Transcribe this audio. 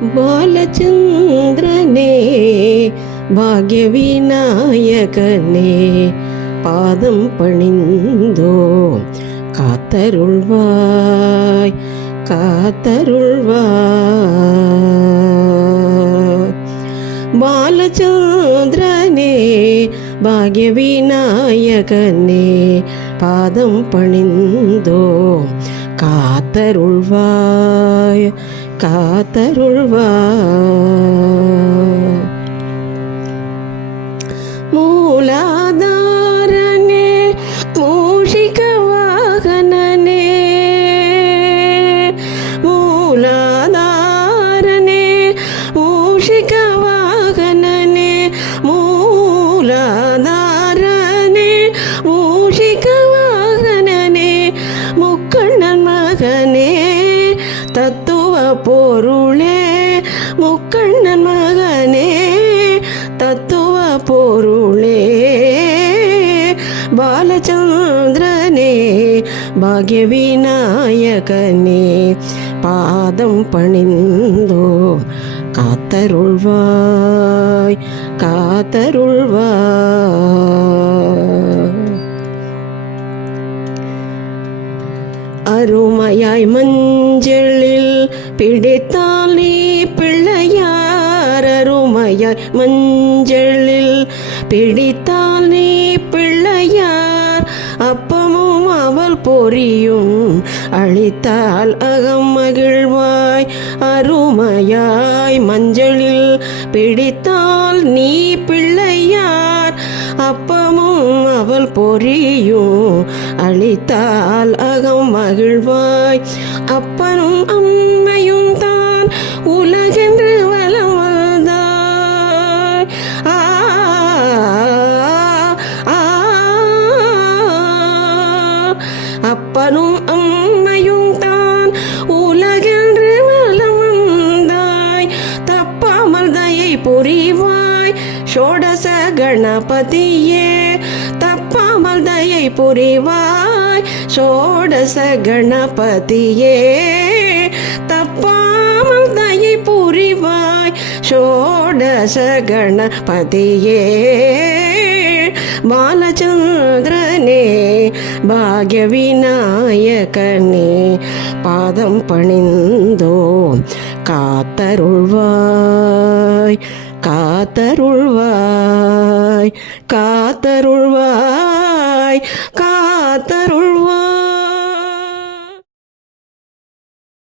பாலச்சந்திரனே பாக்ய விநாயகனே பாதம் பணிந்தோம் காத்தருள்வாய் காத்தருள்வாய். பாலச்சந்திரனே பாக்ய விநாயகனே பாதம் பணிந்தோம் காத்தருள்வாய் காத்தருள்வாய். மூலாதாரனே மூஷிக வாகனனே மூலாதாரனே மூஷிக வாகனனே மூலாதாரனே மூஷிக வாகனனே முக்கண்ணன் மகனே தத்துவ பொருளே முக்கண்ணன் மகனே தத்துவ பொருளே. பாலச்சந்திரனே பாக்ய விநாயகனே பாதம் பணிந்தோம் காத்தருள்வாய் காத்தருள்வாய். அருமையாய் மஞ்சளில் பிடித்தால் நீ பிள்ளையார் அருமையாய் மஞ்சளில் பிடித்தால் நீ பிள்ளையார் அப்பமும் அவள் பொரியும் அளித்தால் அகம் மகிழ்வாய். அருமையாய் மஞ்சளில் பிடித்தால் நீ பிள்ளையார் அப்பமும் அவள் பொரியும் அளித்தால் அகம் மகிழ்வாய். அப்பனும் அம்மையும் தான் உலகென்று வலம் வந்தாய். அப்பனும் அம்மையும் தான் உலகென்று வலம் வந்தாய். தப்பாமல் தயை புரிவாய் ஷோடச கணபதியே தப்பாமல் தயை புரிவாய் ஷோடச கணபதியே தப்பாமல் தயை புரிவாய் ஷோடச கணபதியே. பாலச்சந்திரனே பாக்ய விநாயகனே பாதம் பணிந்தோம் காத்தருள்வாய் காத்தருள்வாய் காத்தருள்வாய் காத்தருள்வாய்.